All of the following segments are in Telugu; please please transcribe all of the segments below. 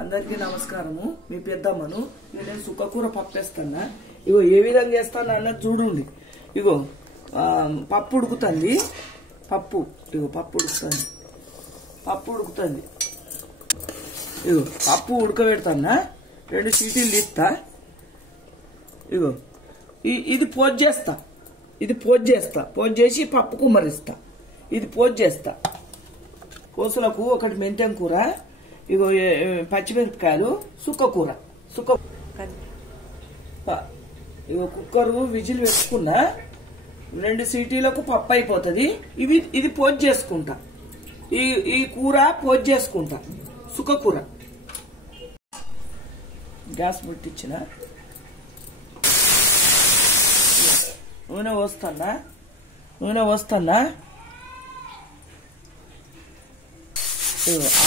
అందరికీ నమస్కారము. మీ పెద్దమ్మను. నేను సుక్కకూర పప్పు వేస్తాను. ఇగో ఏ విధంగా చేస్తాను అన్నది చూడండి. ఇగో పప్పు ఉడుకుతుంది. ఇగో పప్పు ఉడుకుతుంది. ఇగో పప్పు ఉడకబెడతానా, 2 సీటీలు తీస్తా. ఇగో ఇది పోజ్ చేస్తా. పోజ్ చేసి పప్పు కుమ్మరిస్తా. ఇది పోజ్ చేస్తా. కోసులకు ఒకటి మెంతెం కూర, ఇగో పచ్చిమిరపకాయలు, సుక్కకూర. ఇగో కుక్కరు విజిల్ పెట్టుకున్నా, 2 సీటీలకు పప్పు అయిపోతుంది. ఇది పోజ్ చేసుకుంటా. ఈ కూర పోజ్ చేసుకుంటా. సుక్కకూర. గ్యాస్ ముట్టించిన నూనె పోస్తానా.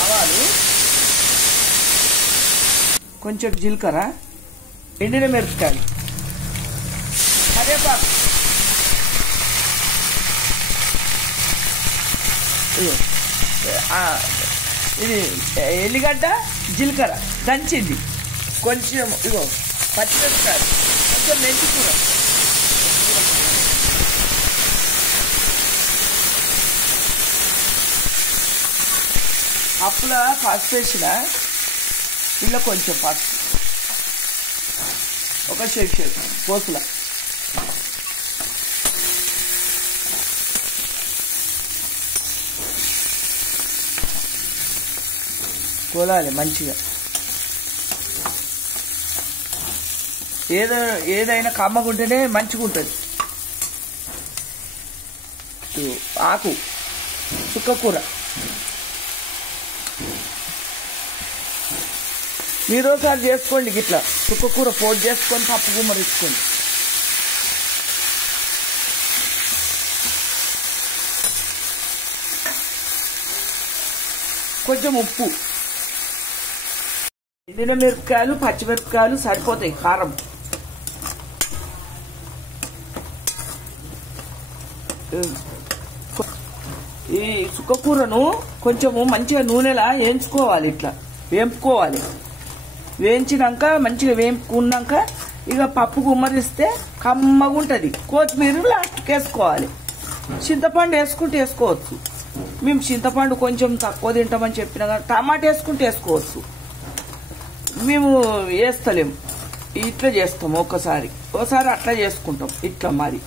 ఆవాలు, కొంచెం జీలకర్ర, ఎండిన మిరపకాయలు, కరివేపాకు, ఇది ఎల్లిగడ్డ, జీలకర్ర దంచింది కొంచెం. ఇగో పచ్చిమిరపకాయలు, కొంచెం మెంతి కూర, పప్పుల పసుపు వేసిన, ఇలా కొంచెం పసుపు, ఒక షేక్ పోసుల, కోలాలి మంచిగా. ఏదైనా కమ్మగుంటేనే మంచిగా ఉంటుంది. ఆకు సుక్కకూర. మీరోసారి చేసుకోండి గిట్లా. సుక్కకూర పోటు చేసుకొని పప్పు గుమ్మరించుకోండి. కొంచెం ఉప్పు, ఎండిన మిరపకాయలు, పచ్చిమిరపకాయలు సరిపోతాయి కారం. ఈ సుక్కకూరను కొంచెము మంచిగా నూనెలా వేయించుకోవాలి. ఇట్లా వేంపుకోవాలి. వేయించినాక మంచిగా వేంపుకున్నాక ఇక పప్పు గుమ్మరిస్తే కమ్మగా ఉంటుంది. కొత్తిమీర లాస్ట్కి వేసుకోవాలి. చింతపండు వేసుకోవచ్చు. మేము చింతపండు కొంచెం తక్కువ తింటామని చెప్పినా కానీ టమాటా వేసుకోవచ్చు. మేము వేస్తలేము, ఇట్లా చేస్తాము. ఒకసారి అట్లా చేసుకుంటాం. ఇట్లా మరి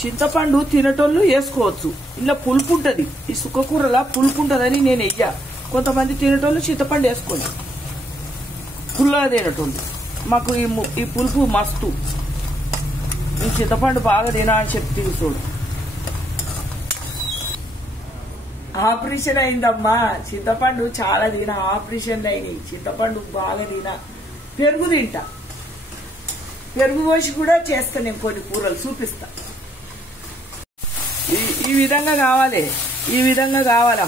చింతపండు తినేటోళ్ళు వేసుకోవచ్చు. ఇలా పులుపు ఉంటుంది. ఈ సుక్కకూరలా పులుపు ఉంటుందని నేను వెయ్యా. కొంతమంది తినేటోళ్ళు చింతపండు వేసుకోండి. పుల్లగా తినేటోళ్ళు. మాకు ఈ పులుపు మస్తు. ఈ చింతపండు బాగా తినా అని చెప్పి చూడు. ఆపరేషన్ అయిందమ్మా. చింతపండు చాలా తినా. ఆపరేషన్లు అయినాయి. చింతపండు బాగా తినా. పెరుగు తింటా. పెరుగు పోసి కూడా చేస్తా నేను. కొన్ని కూరలు చూపిస్తా. ఈ విధంగా కావాలమ్మా. ఈ విధంగా కావాలి.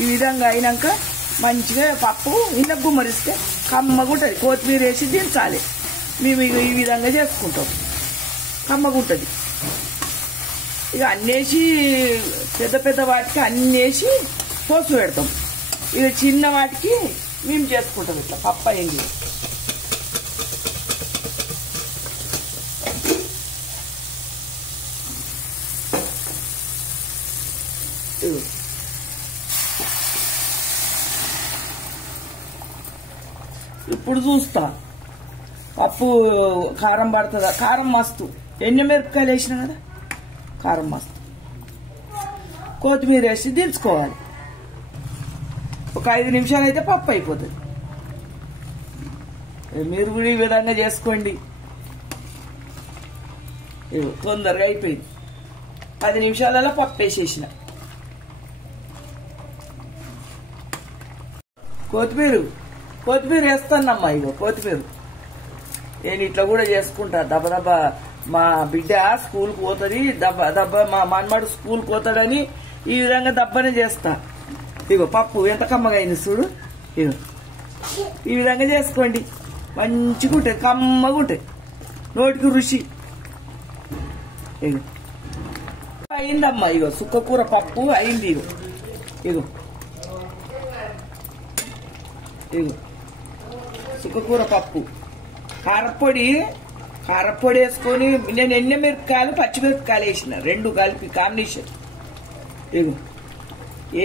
ఈ విధంగా అయినాక మంచిగా పప్పు ఇళ్ళ గుమ్మరిస్తే కమ్మగుంటది. కొత్తిమీర వేసి దించాలి. మేము ఈ విధంగా చేసుకుంటాం. కమ్మగుంటది. ఇక అన్నేసి పెద్ద వాటికి అన్నేసి పోసు పెడతాం. ఇక చిన్న వాటికి మేము చేసుకుంటాం. ఇట్లా పప్పు అయింది. ఇప్పుడు చూస్తా పప్పు కారం పడుతుందా. కారం మస్తు. ఎండుమిరపకాయలు వేసినా కదా, కారం మస్తు. కొత్తిమీర వేసి దించుకోవాలి. ఒక 5 నిమిషాలు అయితే పప్పు అయిపోతుంది. మీరు కూడా ఈ విధంగా చేసుకోండి. తొందరగా అయిపోయింది. 10 నిమిషాలలో పప్పు వేసేసిన. కొత్తిమీర వేస్తానమ్మా. కొత్తిమీర నేను ఇట్లా కూడా చేసుకుంటా. దబ్బ మా బిడ్డ స్కూల్కి పోతుంది. మా మనమాడు స్కూల్కి పోతాడని ఈ విధంగా దబ్బనే చేస్తా. పప్పు ఎంత కమ్మగా అయింది చూడు. ఈ విధంగా చేసుకోండి. మంచిగా ఉంటుంది, కమ్మగా ఉంటుంది, నోటికి రుచి. అయిందమ్మా, ఇగో సుక్కకూర పప్పు అయింది. ఇగో ఇగో ఇగో సుక్కకూర పప్పు. కారపొడి వేసుకొని నేను ఎండుమిరపకాయలు పచ్చిమిరపకాయలు వేసిన, 2 కలిపి కాంబినేషన్. ఇగో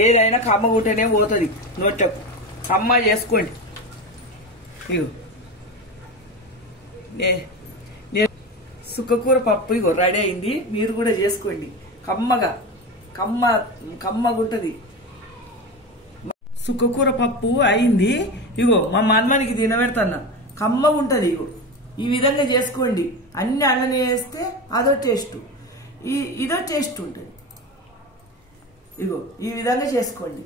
ఏదైనా కమ్మగుంటేనే పోతుంది నోట్లకు. కమ్మ చేసుకోండి. ఇగో సుక్కకూర పప్పు ఇగో రెడీ అయింది. మీరు కూడా చేసుకోండి. కమ్మగా కమ్మగుంటది. సుక్కకూర పప్పు అయింది. ఇగో మా మన్మనికి తినబెడతాను. కమ్మగుంటది. ఇగో ఈ విధంగా చేసుకోండి. అన్ని అన్ననే వేస్తే అదో టేస్ట్, ఇదో టేస్ట్ ఉంటుంది. ఇగో ఈ విధంగా చేసుకోండి.